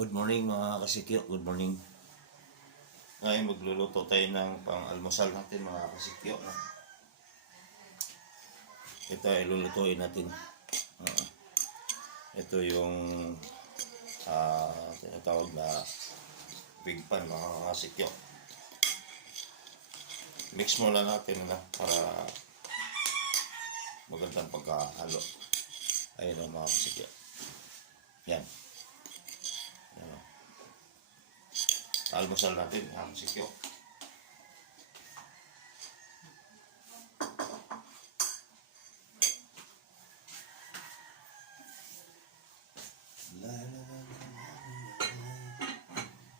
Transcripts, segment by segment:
Good morning mga kasikyo, good morning. Ngayon magluluto tayo ng pang-almusal natin mga kasikyo. Ito ay lulutuin natin. Ito yung tinatawag na big pan mga kasikyo. Mix muna natin para magandang pagkahalo. Ayun ang mga kasikyo. Yan. Almusal natin ang sikyo.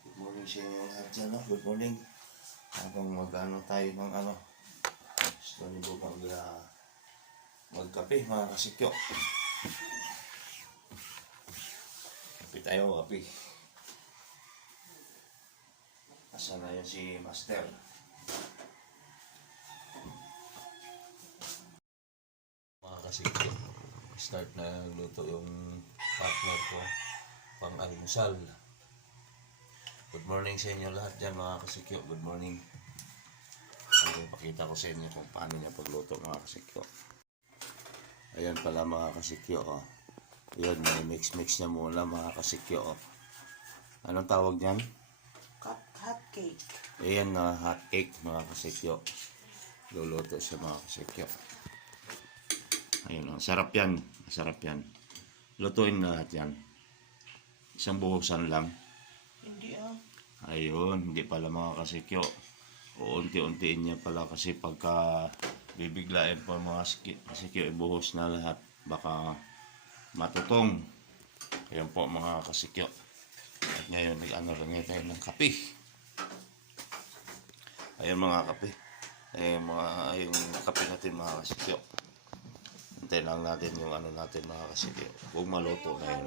Good morning sa inyo lahat dyan. Good morning. Habang mag-ano tayo ng gusto niyo ba magkape mga kasikyo. Kape tayo, kape. Asan na yun si Master? Mga kasikyo, start na luto yung partner ko pang almusal. Good morning sa inyo lahat dyan mga kasikyo. Good morning. Pakita ko sa inyo kung paano niya pagluto mga kasikyo. Ayan pala mga kasikyo. Ayan, may mix niya muna mga kasikyo. Anong tawag niyan? Hot cake. Ayan na hot cake mga kasikyo. Luluto siya mga kasikyo. Ayun, sarap yan. Masarap yan. Lutuin na lahat yan. Isang buhusan lang. Hindi Ayun, hindi pala mga kasikyo. Uunti-untiin niya pala kasi pagka bibiglain po mga kasikyo, ibuhos na lahat. Baka matutong. Ayun po mga kasikyo. At ngayon, lang tayo ng kape. Ayan mga kape. Yung kape natin mga kasikyo. Hintayin lang natin yung natin mga kasikyo. Huwag maluto na yun.